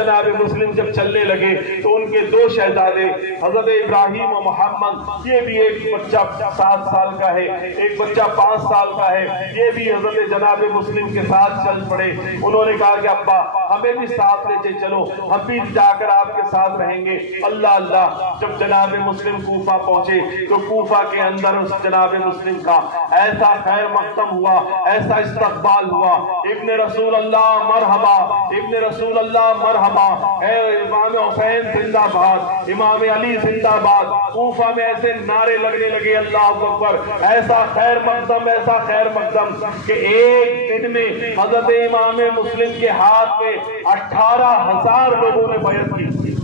جناب مسلم جب چلنے لگے تو ان کے دو شہزادے حضرت ابراہیم و محمد، یہ بھی ایک بچہ 7 سال کا ہے، ایک بچہ 5 سال کا ہے، یہ بھی حضرت جناب مسلم کے ساتھ چل پڑے۔ انہوں نے کہا کہ ابا ہمیں بھی ساتھ لے کے چلو، ہم بھی جا کر آپ کے ساتھ رہیں گے۔ اللہ اللہ، جب جناب مسلم کوفہ پہنچے تو کوفہ کے اندر اس جناب مسلم کا ایسا خیر مقدم ہوا، ایسا استقبال ہوا، ابن رسول اللہ مرحبا، ابن رسول اللہ مرحبا، اے امام حسین زندہ باد، امام علی زندہ باد۔ کوفہ میں ایسے نعرے لگنے لگے اللہ اکبر، ایسا خیر مقدم، ایسا خیر مقدم کہ ایک دن میں حضرت امام مسلم کے ہاتھ میں 18,000 لوگوں نے بیعت کی۔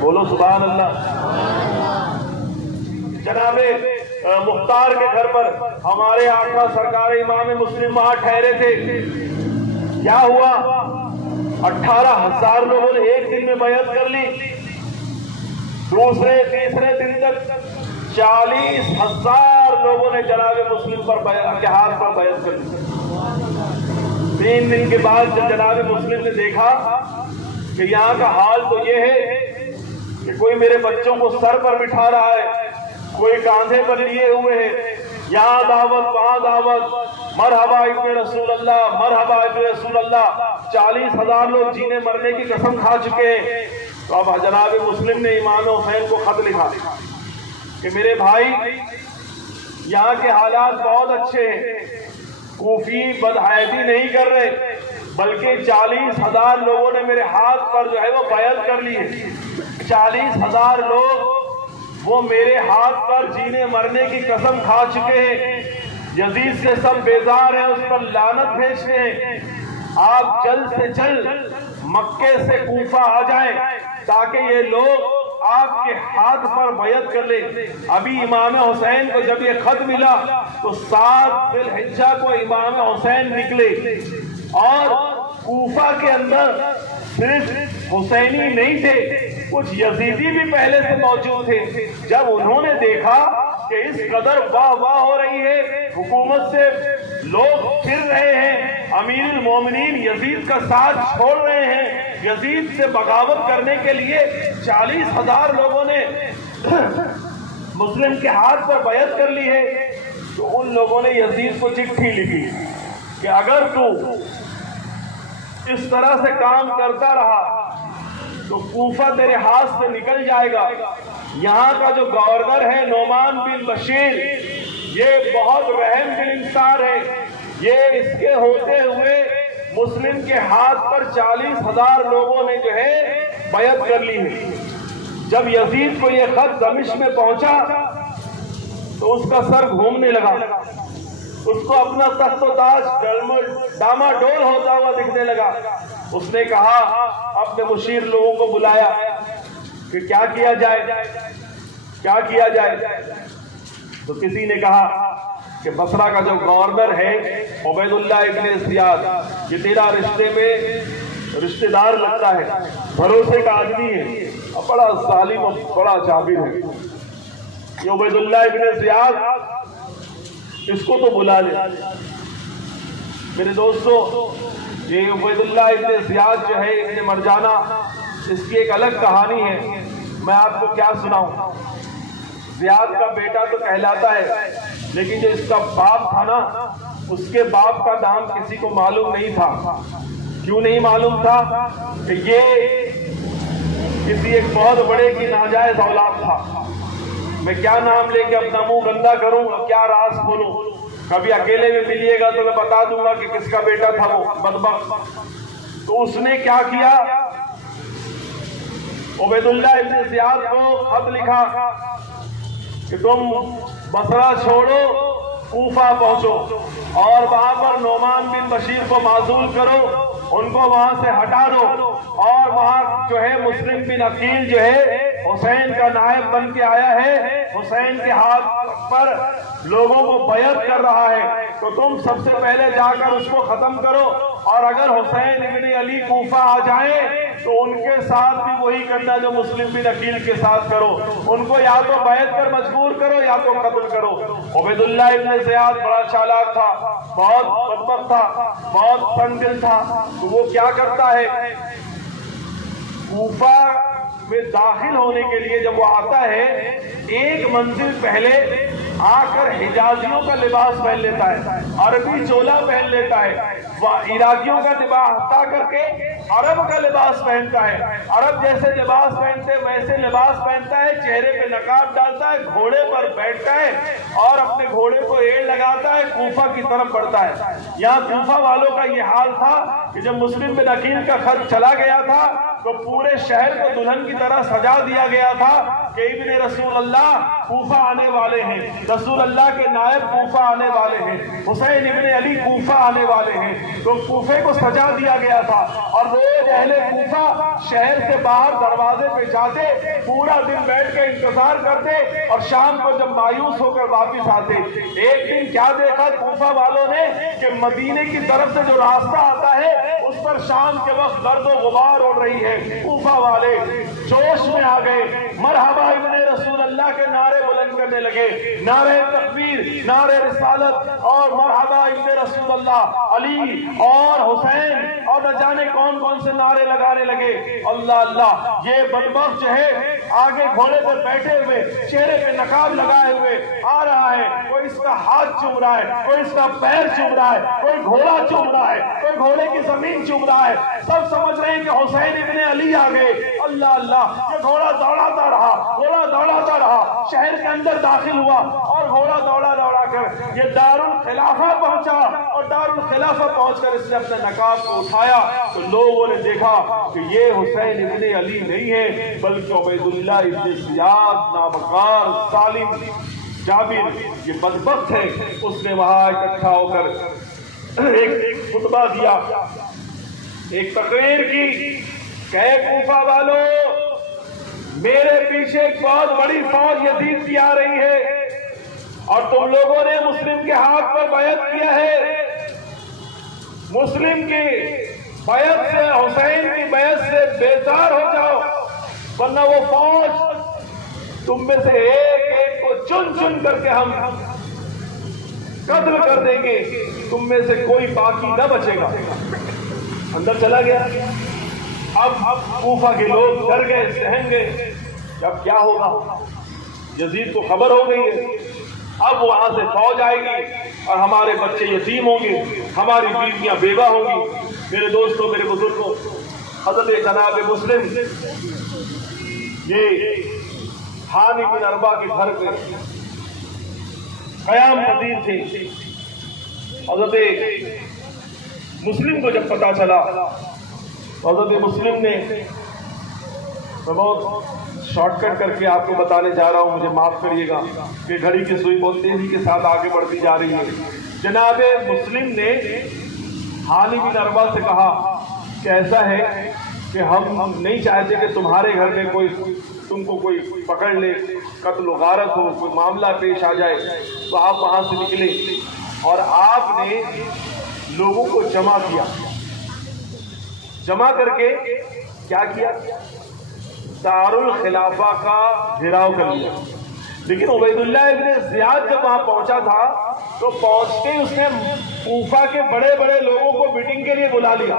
بولو سبحان اللہ۔ جناب مختار کے گھر پر ہمارے آقا سرکار امام مسلم وہاں ٹھہرے تھے، کیا ہوا؟ 18,000 لوگوں نے ایک دن میں بیعت کر لی۔ دوسرے تیسرے دن تک 40,000 لوگوں نے جناب مسلم کے ہاتھ پر بیعت کر لی۔ 3 دن کے بعد جب جناب مسلم نے دیکھا کہ یہاں کا حال تو یہ ہے کہ کوئی میرے بچوں کو سر پر بٹھا رہا ہے، کوئی کاندھے پر لیے ہوئے ہے، یہاں دعوت وہاں دعوت، مرحبا ابن رسول اللہ، مرحبا ابن رسول اللہ، 40,000 لوگ جینے مرنے کی قسم کھا چکے ہیں۔ تو اب جناب مسلم نے امام حسین کو خط لکھا کہ میرے بھائی یہاں کے حالات بہت اچھے ہیں، کوفی بدحیاتی نہیں کر رہے، بلکہ 40,000 لوگوں نے میرے ہاتھ پر جو ہے وہ بیعت کر لی ہے۔ 40,000 لوگ وہ میرے ہاتھ پر جینے مرنے کی قسم کھا چکے ہیں، یزید سے سب بیزار ہیں، اس پر لعنت بھیجتے ہیں۔ آپ جلد سے جلد مکے سے کوفہ آ جائیں تاکہ یہ لوگ آپ کے ہاتھ پر بیعت کر لیں۔ ابھی امام حسین کو جب یہ خط ملا تو 7 ذی الحجہ کو امام حسین نکلے، اور کوفہ کے اندر صرف حسینی نہیں تھے، کچھ یزیدی بھی پہلے سے موجود تھے۔ جب انہوں نے دیکھا کہ اس قدر واہ واہ ہو رہی ہے، حکومت سے لوگ پھر رہے ہیں، امیر المومنین یزید کا ساتھ چھوڑ رہے ہیں، یزید سے بغاوت کرنے کے لیے 40,000 لوگوں نے مسلم کے ہاتھ پر بیعت کر لی ہے، تو ان لوگوں نے یزید کو چٹھی لکھی کہ اگر تو اس طرح سے کام کرتا رہا تو کوفہ تیرے ہاتھ سے نکل جائے گا۔ یہاں کا جو گورنر ہے نعمان بن بشیر، یہ بہت رحم دل انسان ہے، یہ اس کے ہوتے ہوئے مسلم کے ہاتھ پر 40,000 لوگوں نے جو ہے بیعت کر لی ہے۔ جب یزید کو یہ خط دمشق میں پہنچا تو اس کا سر گھومنے لگا، اس کو اپنا تخت و تاج ڈاما ڈول ہوتا ہوا دکھنے لگا۔ اس نے کہا، اپنے مشیر لوگوں کو بلایا کہ کیا کیا جائے، کیا کیا جائے؟ تو کسی نے کہا کہ بصرہ کا جو گورنر ہے عبید اللہ ابن زیاد، یہ تیرا رشتے میں رشتہ دار لگتا ہے، بھروسے کا آدمی ہے، اور بڑا ظالم اور بڑا جابر ہے، یہ عبید اللہ ابن زیاد، اس کو تو بلا لے۔ میرے دوستو، یہ عبید اللہ ابن زیاد جو ہے ابن مرجانہ، اس کی ایک الگ کہانی ہے، میں آپ کو کیا سناؤں۔ زیاد کا بیٹا تو کہلاتا ہے، لیکن جو اس کا باپ تھا نا، اس کے باپ کا نام کسی کو معلوم نہیں تھا۔ کیوں نہیں معلوم تھا؟ کہ یہ کسی ایک بہت بڑے کی ناجائز اولاد تھا۔ میں کیا نام لے کے اپنا منہ گندا کروں، کیا راز کھولوں؟ کبھی اکیلے میں ملیے گا تو میں بتا دوں گا کہ کس کا بیٹا تھا وہ بدبخت۔ تو اس نے کیا کیا، عبید اللہ ابن زیاد کو خط لکھا کہ تم بصرہ چھوڑو، کوفہ پہنچو، اور وہاں پر نعمان بن بشیر کو معزول کرو، ان کو وہاں سے ہٹا دو، اور وہاں جو ہے مسلم بن عقیل جو ہے حسین کا نائب بن کے آیا ہے، حسین کے ہاتھ پر لوگوں کو بیعت کر رہا ہے، تو تم سب سے پہلے جا کر اس کو ختم کرو، اور اگر حسین ابن علی کوفہ آ جائیں تو ان کے ساتھ بھی وہی کرنا جو مسلم بن عقیل کے ساتھ کرو، ان کو یا تو بیعت پر مجبور کرو یا تو قتل کرو۔ عبید اللہ ابن زیاد بڑا چالاک تھا، بہت بدبخت تھا، بہت تنگ دل تھا، تو وہ کیا کرتا ہے، کوفہ میں داخل ہونے کے لیے جب وہ آتا ہے ایک منزل پہلے آ کر حجازیوں کا لباس پہن لیتا ہے، عربی چولا پہن لیتا ہے، وہ عراقیوں کا لباس ہٹا کر کے عرب کا لباس پہنتا ہے، عرب جیسے لباس پہنتے ویسے لباس پہنتا ہے، چہرے پہ نقاب ڈالتا ہے، گھوڑے پر بیٹھتا ہے اور اپنے گھوڑے کو ایڑ لگاتا ہے، کوفہ کی طرف بڑھتا ہے۔ یہاں کوفہ والوں کا یہ حال تھا کہ جب مسلم بن عقیل کا خط چلا گیا تھا تو پورے شہر کو دلہن کی طرح سجا دیا گیا تھا کہ ابن رسول اللہ کوفہ آنے والے ہیں، رسول اللہ کے نائب کوفہ آنے والے ہیں، حسین ابن علی کوفہ آنے والے ہیں، تو کوفے کو سجا دیا گیا تھا۔ اور روز اہل کوفہ شہر سے باہر دروازے پہ جاتے، پورا دن بیٹھ کے انتظار کرتے اور شام کو جب مایوس ہو کر واپس آتے۔ ایک دن کیا دیکھا کوفہ والوں نے کہ مدینے کی طرف سے جو راستہ آتا ہے اس پر شام کے وقت گرد و غبار اڑ رہی ہے۔ کوفہ والے جوش میں آ گئے، مرحبا ابن رسول اللہ کے نعرے بلند کرنے لگے، نعرے تکبیر، نعرے رسالت اور مرحبا ابن رسول اللہ، علی اور حسین اور نہ جانے کون کون سے نعرے لگانے لگے۔ اللہ اللہ، یہ بدبخت جو ہے آگے گھوڑے پر بیٹھے ہوئے، چہرے پہ نقاب لگائے ہوئے آ رہا ہے، کوئی اس کا ہاتھ چوم رہا ہے، کوئی اس کا پیر چوم رہا ہے، کوئی گھوڑا چوم رہا ہے، کوئی گھوڑے کی زمین چوم رہا ہے۔ سب سمجھ رہے ہیں کہ حسین ابن علی آ گئے۔ اللہ اللہ، یہ گھوڑا دوڑاتا رہا، گھوڑا دوڑاتا رہا، شہر کے اندر داخل ہوا اور گھوڑا دوڑا دوڑا کر یہ دارالخلافہ پہنچا، اور دارالخلافہ پہنچ کر اس نے اپنے نقاب کو اٹھایا تو لوگوں نے دیکھا کہ یہ حسین ابن علی نہیں ہے بلکہ عبید اللہ ابن زیاد نابغار ظالم جابر یہ بدبخت ہے۔ اس نے وہاں اکٹھا ہو کر ایک خطبہ دیا، ایک تقریر کی کہ اے کوفہ والوں، میرے پیچھے ایک بہت بڑی فوج یزید کی آ رہی ہے اور تم لوگوں نے مسلم کے ہاتھ پر بیعت کیا ہے، مسلم کی بیعت سے، حسین کی بیعت سے بیزار ہو جاؤ ورنہ وہ فوج تم میں سے ایک ایک کو چن چن کر کے ہم قتل کر دیں گے، تم میں سے کوئی باقی نہ بچے گا۔ اندر چلا گیا۔ اب کوفہ کے لوگ ڈر گئے، سہم گئے، اب کیا ہوگا؟ یزید کو خبر ہو گئی ہے، اب وہاں سے فوج آئے گی اور ہمارے بچے یتیم ہوں گے، ہماری بیویاں بیوہ ہوں گی۔ میرے دوستوں، میرے بزرگوں، حضرت جناب مسلم یہ حانی بن اربا کے گھر پہ قیام پذیر تھے۔ حضرت مسلم کو جب پتا چلا، حضرت مسلم نے، میں بہت شارٹ کٹ کر کے آپ کو بتانے جا رہا ہوں، مجھے معاف کریے گا کہ گھڑی کی سوئی بہت تیزی کے ساتھ آگے بڑھتی جا رہی ہے۔ جناب مسلم نے حانی بن اربا سے کہا کہ ایسا ہے کہ ہم نہیں چاہتے کہ تمہارے گھر میں کوئی تم کو کوئی پکڑ لے، قتل و غارت ہو، کوئی معاملہ پیش آ جائے، تو آپ وہاں سے نکلے۔ اور آپ نے لوگوں کو جمع کیا، جمع کر کے کیا کیا؟ دارالخلافہ کا گھیراؤ کر لیا۔ لیکن عبید اللہ ابن زیاد جب وہاں پہنچا تھا تو پہنچتے ہی اس نے کوفہ کے بڑے بڑے لوگوں کو میٹنگ کے لیے بلا لیا،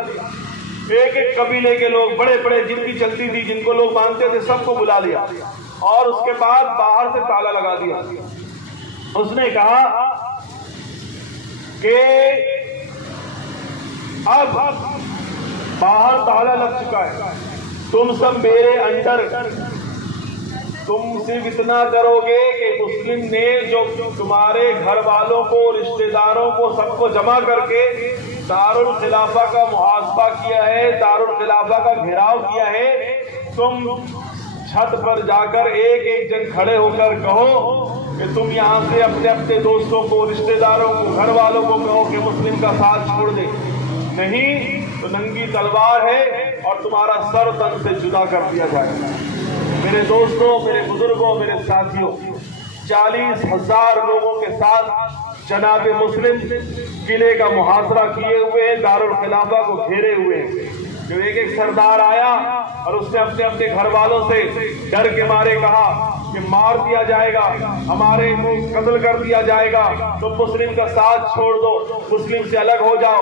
ایک ایک قبیلے کے لوگ، بڑے بڑے جن کی چلتی تھی، جن کو لوگ مانتے تھے، سب کو بلا لیا اور اس کے بعد باہر سے تالا لگا دیا۔ اس نے کہا کہ اب باہر تالا لگ چکا ہے، تم سب میرے انڈر، تم صرف اتنا کرو گے کہ مسلم نے جو تمہارے گھر والوں کو، رشتہ داروں کو، سب کو جمع کر کے دارالخلافہ کا محاصبہ کیا ہے، دارالخلافہ کا گھیراؤ کیا ہے، تم چھت پر جا کر ایک ایک جن کھڑے ہو کر کہو کہ تم یہاں سے اپنے اپنے دوستوں کو، رشتہ داروں کو، گھر والوں کو کہو کہ مسلم کا ساتھ چھوڑ دیں، نہیں تو ننگی تلوار ہے اور تمہارا سر تن سے جدا کر دیا جائے گا۔ میرے دوستوں، میرے بزرگوں، میرے ساتھیوں، 40,000 لوگوں کے ساتھ جناب مسلم قلعے کا محاصرہ کیے ہوئے، دارالخلافہ کو گھیرے ہوئے۔ جو ایک ایک سردار آیا اور اس نے اپنے اپنے گھر والوں سے ڈر کے مارے کہا کہ مار دیا جائے گا، ہمارے کو قتل کر دیا جائے گا، تو مسلم کا ساتھ چھوڑ دو، مسلم سے الگ ہو جاؤ۔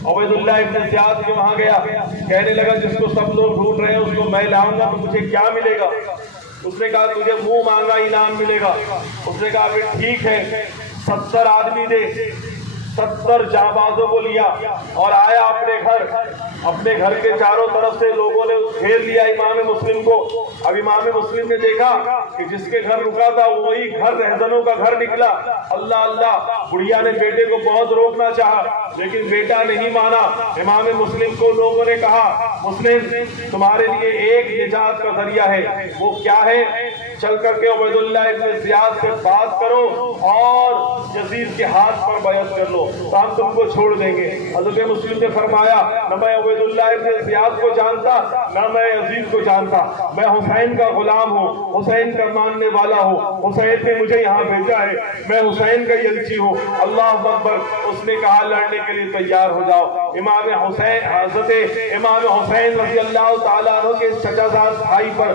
عبیداللہ ابن زیاد کے وہاں گیا، کہنے لگا جس کو سب لوگ ڈھونڈ رہے ہیں اس کو میں لاؤں گا تو مجھے کیا ملے گا؟ اس نے کہا تجھے منہ مانگا انعام ملے گا۔ اس نے کہا پھر ٹھیک ہے، 70 آدمی دے، 70 جانبازوں کو لیا اور آیا اپنے گھر کے چاروں طرف سے لوگوں نے گھیر لیا امام مسلم کو۔ اب امام مسلم نے دیکھا کہ جس کے گھر رکا تھا وہی گھر رہزنوں کا گھر نکلا۔ اللہ اللہ، بڑھیا نے بیٹے کو بہت روکنا چاہا لیکن بیٹا نہیں مانا۔ امام مسلم کو لوگوں نے کہا مسلم تمہارے لیے ایک نجات کا ذریعہ ہے، وہ کیا ہے؟ چل کر کے عبیداللہ ابن زیاد سے بات کرو اور یزید کے ہاتھ پر بیعت کر لو تو ہم تم کو چھوڑ دیں گے۔ حضرت مسلم نے فرمایا نہ میں عبیداللہ ابن زیاد کو جانتا نہ میں یزید کو جانتا، میں حسین کا غلام ہوں، حسین کا ماننے والا ہوں، حسین نے مجھے یہاں بھیجا ہے، میں حسین کا یلچی ہوں۔ اللہ اکبر۔ اس نے کہا لڑنے کے لیے تیار ہو جاؤ۔ امام حسین حضرت امام حسین رضی اللہ تعالیٰ عنہ کے چچا زاد بھائی پر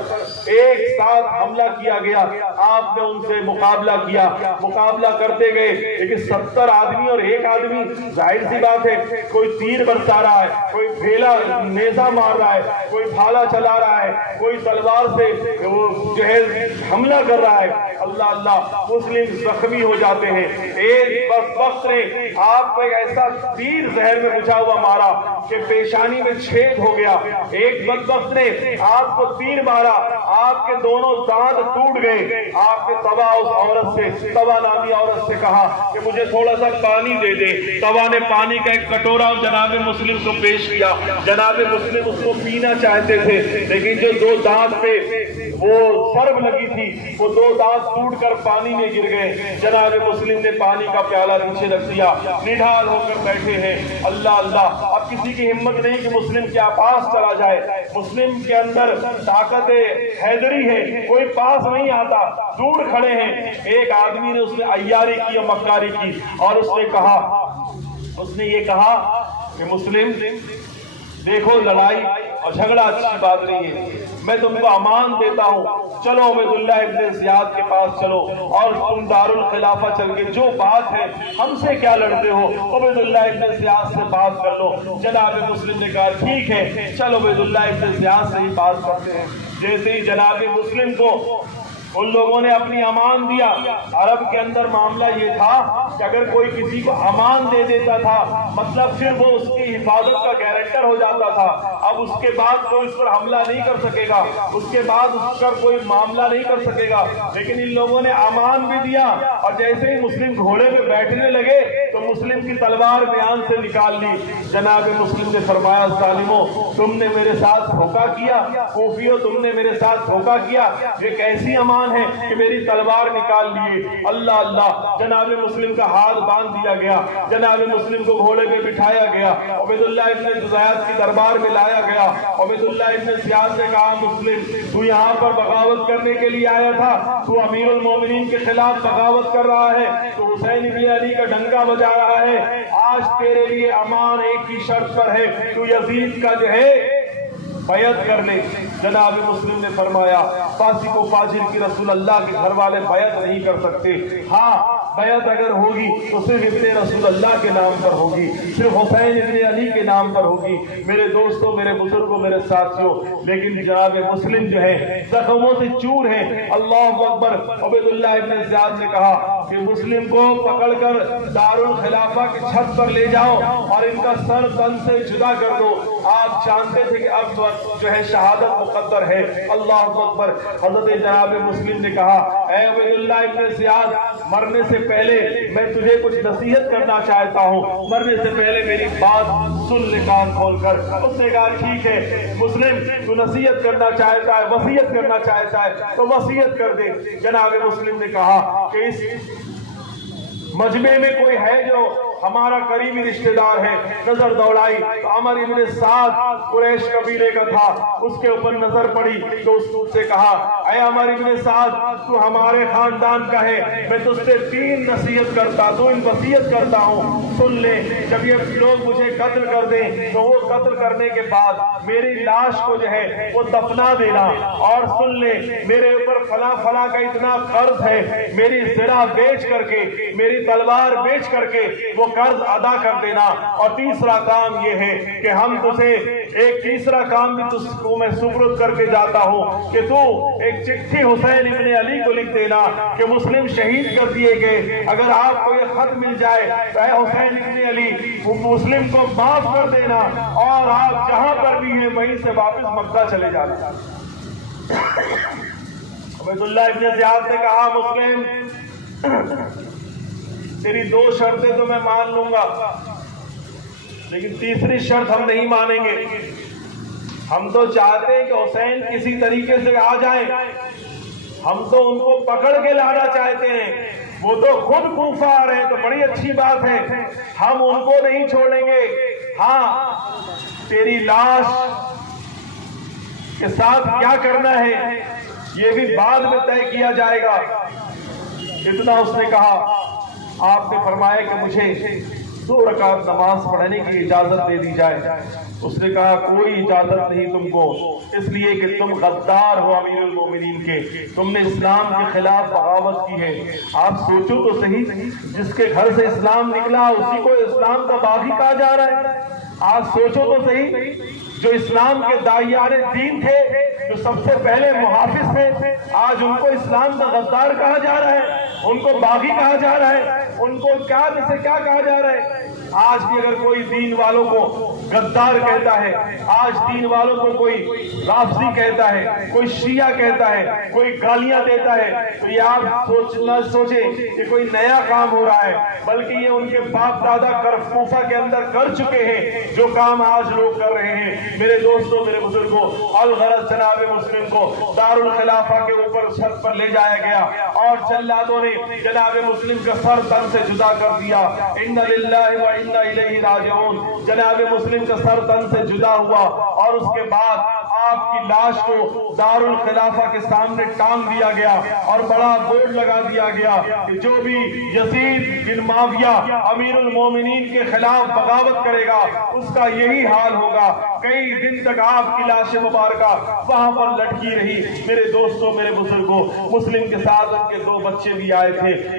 ایک ساتھ حملہ کیا گیا۔ آپ نے ان سے مقابلہ کیا، مقابلہ کرتے گئے لیکن 70 آدمی اور ایک آدمی، ظاہر سی بات ہے کوئی تیر برسا رہا ہے، کوئی بھیلا نیزہ مار رہا ہے، کوئی بھالا چلا رہا ہے، کوئی تلوار سے جو ہے حملہ کر رہا ہے۔ اللہ اللہ، مسلم زخمی ہو جاتے ہیں۔ ایک بدبخت نے آپ کو ایک ایسا تیر زہر میں بجھا ہوا مارا کہ پیشانی میں چھید ہو گیا۔ ایک بدبخت نے آپ کو تیر مارا، آپ کے دونوں دانت ٹوٹ گئے۔ آپ نے تبا اس عورت سے، تبا نامی عورت سے کہا کہ مجھے تھوڑا سا پانی دے دے۔ تبا نے پانی کا ایک کٹورا جناب مسلم کو پیش کیا۔ جناب مسلم اس کو پینا چاہتے تھے لیکن جو 2 دانت پہ وہ ضرب لگی تھی وہ 2 دانت ٹوٹ کر پانی میں گر گئے۔ جناب مسلم نے پانی کا پیالہ نیچے رکھ دیا، نڈھال ہو کر بیٹھے ہیں۔ اللہ اللہ، اب کسی کی ہمت نہیں کہ مسلم کے پاس چلا جائے۔ مسلم کے اندر طاقت حیدری ہے، کوئی پاس نہیں آتا، دور کھڑے ہیں۔ ایک آدمی نے اس نے عیاری کی، مکاری کی اور اس نے یہ کہا کہ مسلم دیکھو لڑائی اور جھگڑا اچھی بات نہیں ہے، میں تم کو امان دیتا ہوں، چلو عبیداللہ ابن زیاد کے پاس چلو اور تم دارالخلافہ چل کے جو بات ہے ہم سے کیا لڑتے ہو، عبیداللہ ابن زیاد سے بات کر لو۔ جناب مسلم نے کہا ٹھیک ہے، چلو عبیداللہ ابن زیاد سے ہی بات کرتے ہیں۔ جیسے ہی جناب مسلم کو ان لوگوں نے اپنی امان دیا، عرب کے اندر معاملہ یہ تھا کہ اگر کوئی کسی کو امان دے دیتا تھا مطلب پھر وہ اس کی حفاظت کا گارنٹر ہو جاتا تھا۔ اب اس کے بعد کوئی اس پر حملہ نہیں کر سکے گا، اس کے بعد اس پر کوئی معاملہ نہیں کر سکے گا۔ لیکن ان لوگوں نے امان بھی دیا اور جیسے ہی مسلم گھوڑے پہ بیٹھنے لگے تو مسلم کی تلوار بیان سے نکال لی۔ جناب مسلم نے فرمایا ظالمو تم نے میرے ساتھ دھوکہ کیا، کوفیو تم نے میرے ساتھ دھوکہ کیا، یہ کیسی امان ہے کہ میری تلوار نکال لیے۔ اللہ اللہ، جناب مسلم کا ہاتھ باندھ دیا گیا، جناب مسلم کو گھوڑے پہ بٹھایا گیا، عبیداللہ ابن زیاد کی دربار میں لایا گیا۔ عبیداللہ ابن زیاد نے کہا مسلم تو یہاں پر بغاوت کرنے کے لیے آیا تھا، تو امیر المومنین کے خلاف بغاوت کر رہا ہے، تو حسین بن علی کا ڈنکا بجا رہا ہے۔ آج تیرے لیے امان ایک ہی شرط پر ہے، تو یزید کا جو ہے بیعت کر لے۔ جناب مسلم نے فرمایا فاسق و فاجر کی رسول اللہ کے گھر والے بیعت نہیں کر سکتے، ہاں بیعت اگر ہوگی تو صرف ابن رسول اللہ کے نام پر ہوگی، صرف حسین ابن علی کے نام پر ہوگی۔ میرے دوستوں، میرے بزرگوں، میرے ساتھیوں، لیکن جناب مسلم جو ہے زخموں سے چور ہیں۔ اللہ اکبر۔ عبیداللہ ابن زیاد نے کہا کہ مسلم کو پکڑ کر دارالخلافہ کی چھت پر لے جاؤ اور ان کا سر تن سے جدا کر دو۔ آپ جانتے تھے کہ اب جو ہے شہادت مقدر ہے۔ اللہ اکبر۔ حضرت جناب مسلم نے کہا اے عبیداللہ ابن زیاد، مرنے سے پہلے میں تجھے کچھ نصیحت کرنا چاہتا ہوں، مرنے سے پہلے میری بات سن لے کان کھول کر۔ اس نے کہا ٹھیک ہے مسلم، تو نصیحت کرنا چاہتا ہے، وصیت کرنا چاہتا ہے تو وصیت کر دے۔ جناب مسلم نے کہا کہ اس مجمع میں کوئی ہے جو ہمارا قریبی رشتہ دار ہے؟ نظر دوڑائی تو عمر ابن سعد قریش قبیلے کا تھا، اس کے اوپر نظر پڑی تو اس سے کہا اے عمر ابن سعد، تو ہمارے خاندان کا ہے، میں تجھ سے 3 نصیحت کرتا، 2 وصیت کرتا ہوں، سن لے۔ جب یہ لوگ مجھے قتل کر دیں تو وہ قتل کرنے کے بعد میری لاش کو جو ہے وہ دفنا دینا، اور سن لے میرے اوپر فلاں فلاں کا اتنا قرض ہے، میری زرہ بیچ کر کے، میری تلوار بیچ کر کے وہ قرض ادا کر دینا، اور تیسرا کام یہ ہے کہ ہم تجھے ایک تیسرا کام بھی تجھ کو میں سپرد کر کے جاتا ہوں کہ تو ایک چٹھی حسین ابن علی کو لکھ دینا کہ مسلم شہید کر دیے گئے، اگر آپ کو یہ خط مل جائے تو اے حسین ابن علی مسلم کو معاف کر دینا، اور آپ جہاں پر بھی ہیں وہیں سے واپس مکہ چلے جانا۔ عبیداللہ ابن زیاد نے کہا مسلم تیری 2 شرطیں تو میں مان لوں گا، لیکن تیسری شرط ہم نہیں مانیں گے۔ ہم تو چاہتے ہیں کہ حسین کسی طریقے سے آ جائیں، ہم تو ان کو پکڑ کے لانا چاہتے ہیں، وہ تو خود کوفہ آ رہے ہیں تو بڑی اچھی بات ہے، ہم ان کو نہیں چھوڑیں گے۔ ہاں تیری لاش کے ساتھ کیا کرنا ہے یہ بھی بعد میں طے کیا جائے گا۔ اتنا اس نے کہا، آپ نے فرمایا کہ مجھے 2 رکعت نماز پڑھنے کی اجازت دے دی جائے۔ اس نے کہا کوئی اجازت نہیں تم کو، اس لیے کہ تم غدار ہو امیر المومنین کے، تم نے اسلام کے خلاف بغاوت کی ہے۔ آپ سوچو تو صحیح، جس کے گھر سے اسلام نکلا اسی کو اسلام کا باغی کہا جا رہا ہے۔ آج سوچو تو صحیح، جو اسلام کے داعیان دین تھے، جو سب سے پہلے محافظ تھے، آج ان کو اسلام کا غدار کہا جا رہا ہے، ان کو باغی کہا جا رہا ہے، ان کو کیا کہا جا رہا ہے۔ آج بھی اگر کوئی دین والوں کو غدار کہتا ہے، آج دین والوں کو کوئی رافضی کہتا ہے، کوئی شیعہ کہتا ہے، کوئی گالیاں دیتا ہے، تو یہ آپ نہ سوچیں کہ کوئی نیا کام ہو رہا ہے، بلکہ یہ ان کے باپ دادا کوفہ کے اندر کر چکے ہیں جو کام آج لوگ کر رہے ہیں۔ میرے دوستوں، میرے بزرگوں، الغرض جناب مسلم کو دارالخلافہ کے اوپر چھت پر لے جایا گیا اور جلادوں نے جناب مسلم کا سر تن سے جدا کر دیا۔ ان للہ و انا الیہ راجعون، جناب مسلم کا سر تن سے جدا ہوا، اور اس کے بعد آپ کی لاش کو دارالخلافہ کے سامنے ٹانگ دیا گیا اور بڑا بورڈ لگا دیا گیا کہ جو بھی یزید بن معاویہ امیر المومنین کے خلاف بغاوت کرے گا اس کا یہی حال ہوگا۔ کئی دن تک آپ کی لاش مبارکہ وہاں پر لٹکی رہی۔ میرے دوستوں، میرے بزرگوں، مسلم کے ساتھ ان کے 2 بچے بھی آئے تھے۔